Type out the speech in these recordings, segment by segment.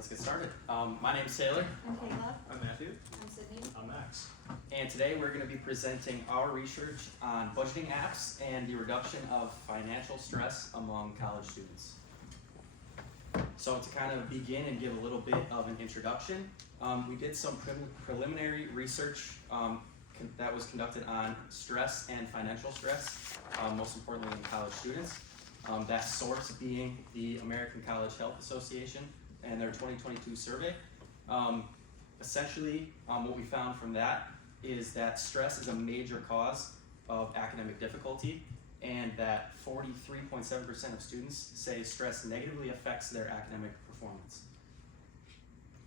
let's get started. My name's Taylor, I'm Kayla. I'm Matthew. I'm Sydney. I'm Max. and today we're going to be presenting our research on budgeting apps and the reduction of financial stress among college students. So to kind of begin and give a little bit of an introduction, we did some preliminary research that was conducted on stress and financial stress, most importantly in college students. That source being the American College Health Association and their 2022 survey. Essentially, what we found from that is that stress is a major cause of academic difficulty, and that 43.7% of students say stress negatively affects their academic performance.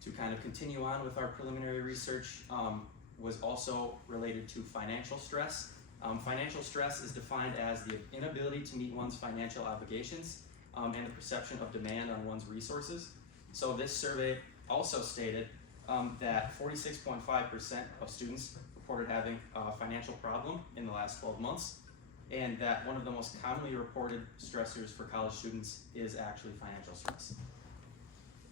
To kind of continue on with our preliminary research, was also related to financial stress. Financial stress is defined as the inability to meet one's financial obligations and the perception of demand on one's resources. So this survey also stated that 46.5% of students reported having a financial problem in the last 12 months, and that one of the most commonly reported stressors for college students is actually financial stress.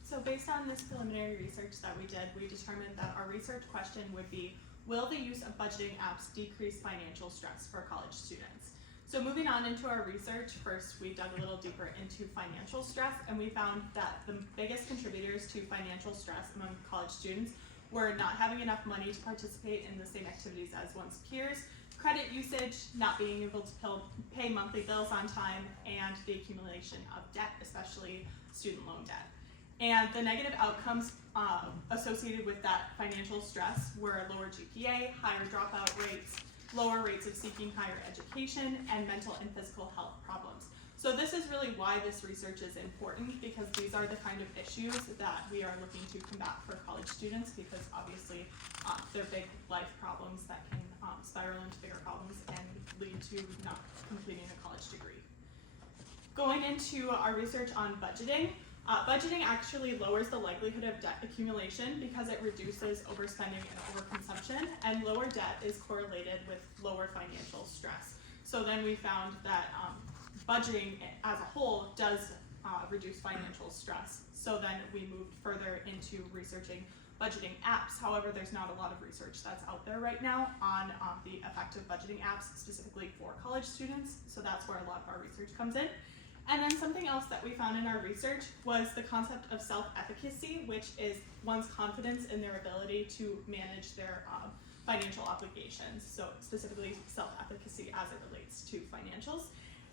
So based on this preliminary research that we did, we determined that our research question would be, will the use of budgeting apps decrease financial stress for college students? So moving on into our research, first we dug a little deeper into financial stress, and we found that the biggest contributors to financial stress among college students were not having enough money to participate in the same activities as one's peers, credit usage, not being able to pay monthly bills on time, and the accumulation of debt, especially student loan debt. And the negative outcomes associated with that financial stress were lower GPA, higher dropout rates, lower rates of seeking higher education, and mental and physical health problems. So this is really why this research is important, because these are the kind of issues that we are looking to combat for college students, because obviously they're big life problems that can spiral into bigger problems and lead to not completing a college degree. Going into our research on budgeting, budgeting actually lowers the likelihood of debt accumulation because it reduces overspending and overconsumption, and lower debt is correlated with lower financial stress. So then we found that budgeting as a whole does reduce financial stress. So then we moved further into researching budgeting apps. However, there's not a lot of research that's out there right now on the effect of budgeting apps specifically for college students. So that's where a lot of our research comes in. And then something else that we found in our research was the concept of self-efficacy, which is one's confidence in their ability to manage their financial obligations. So specifically self-efficacy as it relates to financials.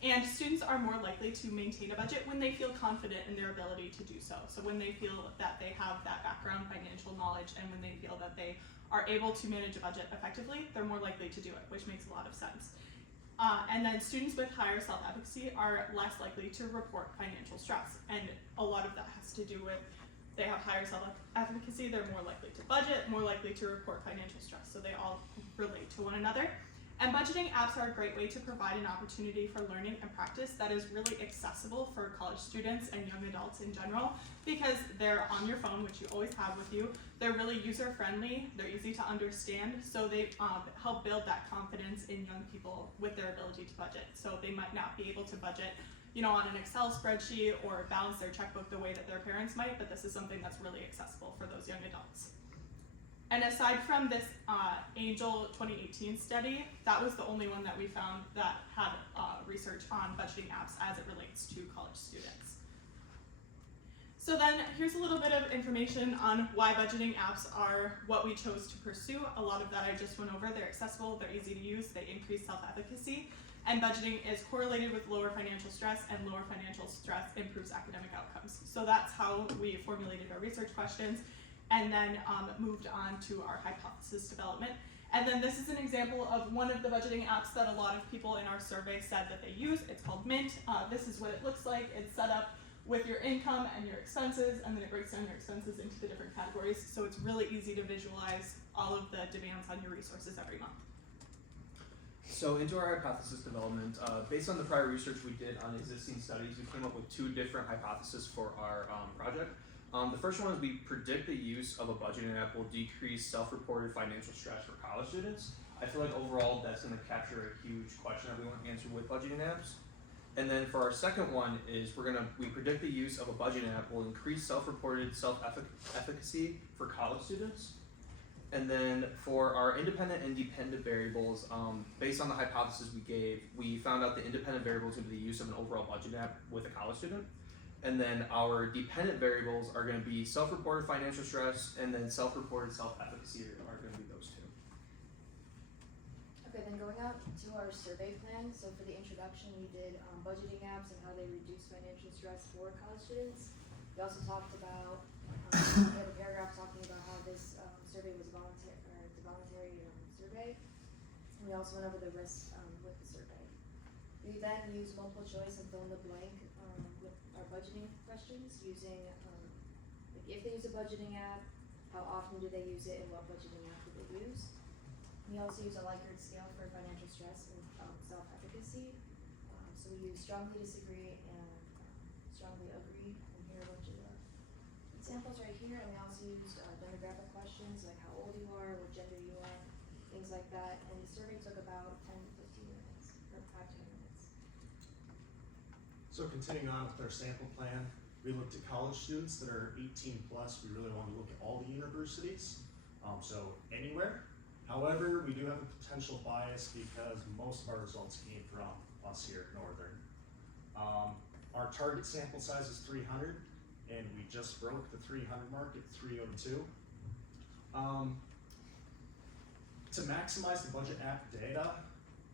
And students are more likely to maintain a budget when they feel confident in their ability to do so. So when they feel that they have that background financial knowledge, and when they feel that they are able to manage a budget effectively, they're more likely to do it, which makes a lot of sense. And then students with higher self-efficacy are less likely to report financial stress. And a lot of that has to do with they have higher self-efficacy, they're more likely to budget, more likely to report financial stress. So they all relate to one another. And budgeting apps are a great way to provide an opportunity for learning and practice that is really accessible for college students and young adults in general, because they're on your phone, which you always have with you. They're really user-friendly, they're easy to understand, so they help build that confidence in young people with their ability to budget. So they might not be able to budget, on an Excel spreadsheet or balance their checkbook the way that their parents might, but this is something that's really accessible for those young adults. And aside from this Angel 2018 study, that was the only one that we found that had research on budgeting apps as it relates to college students. So then here's a little bit of information on why budgeting apps are what we chose to pursue. A lot of that I just went over. They're accessible, they're easy to use, they increase self-efficacy, and budgeting is correlated with lower financial stress, and lower financial stress improves academic outcomes. So that's how we formulated our research questions, and then moved on to our hypothesis development. And then this is an example of one of the budgeting apps that a lot of people in our survey said that they use. It's called Mint. This is what it looks like. It's set up with your income and your expenses, and then it breaks down your expenses into the different categories. So it's really easy to visualize all of the demands on your resources every month. So into our hypothesis development, based on the prior research we did on existing studies, we came up with two different hypotheses for our project. The first one is we predict the use of a budgeting app will decrease self-reported financial stress for college students. I feel like overall that's going to capture a huge question that we want to answer with budgeting apps. And then for our second one is we predict the use of a budgeting app will increase self-reported self-efficacy for college students. And then for our independent and dependent variables, based on the hypothesis we gave, we found out the independent variables would be the use of an overall budget app with a college student. And then our dependent variables are going to be self-reported financial stress, and then self-reported self-efficacy are going to be those two. Okay, then going out to our survey plan, so for the introduction, we did budgeting apps and how they reduce financial stress for college students. We also talked about, we had a paragraph talking about how this survey was the voluntary survey. And we also went over the risks with the survey. We then used multiple choice and fill in the blank with our budgeting questions using, like if they use a budgeting app, how often do they use it, and what budgeting app do they use. We also use a Likert scale for financial stress and self-efficacy. So we use strongly disagree and strongly agree. And here are a bunch of examples right here. And we also used demographic questions like how old you are, what gender you are, things like that. And the survey took about 10 to 15 minutes, or 5 to 10 minutes. So continuing on with our sample plan, we looked at college students that are 18 plus. We really want to look at all the universities, so anywhere. However, we do have a potential bias because most of our results came from us here at Northern. Our target sample size is 300, and we just broke the 300 mark at 302. To maximize the budget app data,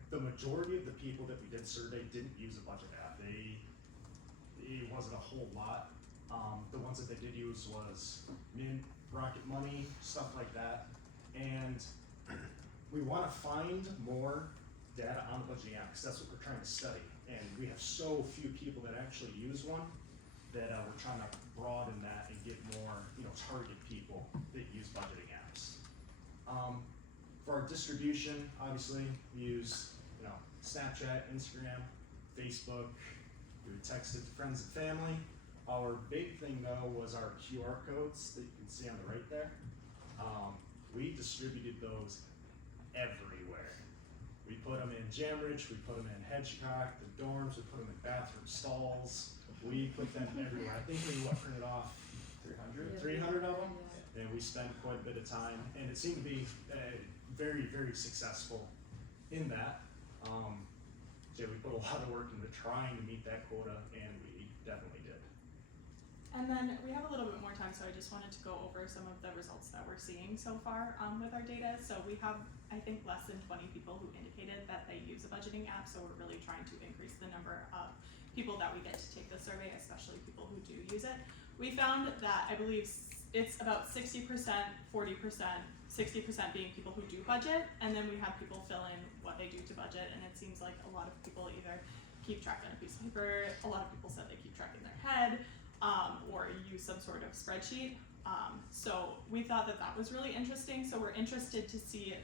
the majority of the people that we did survey didn't use a budget app. It wasn't a whole lot. The ones that they did use was Mint, Rocket Money, stuff like that. And we want to find more data on the budgeting app because that's what we're trying to study. And we have so few people that actually use one that we're trying to broaden that and get more, target people that use budgeting apps. For our distribution, obviously, we use, Snapchat, Instagram, Facebook. We would text it to friends and family. Our big thing though was our QR codes that you can see on the right there. We distributed those everywhere. We put them in Jamridge, we put them in Hedgecock, the dorms, we put them in bathroom stalls. We put them everywhere. I think we printed off 300 of them, and we spent quite a bit of time, and it seemed to be very, very successful in that. So we put a lot of work into trying to meet that quota, and we definitely did. And then we have a little bit more time, so I just wanted to go over some of the results that we're seeing so far with our data. So we have, I think, less than 20 people who indicated that they use a budgeting app, so we're really trying to increase the number of people that we get to take the survey, especially people who do use it. We found that I believe it's about 60%, 40%, 60% being people who do budget, and then we have people fill in what they do to budget, and it seems like a lot of people either keep track on a piece of paper, a lot of people said they keep track in their head, or use some sort of spreadsheet. So we thought that that was really interesting, so we're interested to see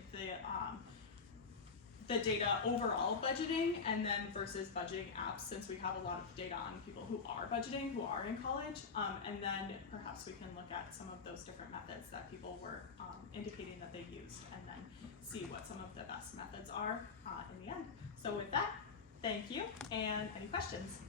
the data overall budgeting and then versus budgeting apps, since we have a lot of data on people who are budgeting, who are in college, and then perhaps we can look at some of those different methods that people were indicating that they used, and then see what some of the best methods are in the end. So with that, thank you, and any questions?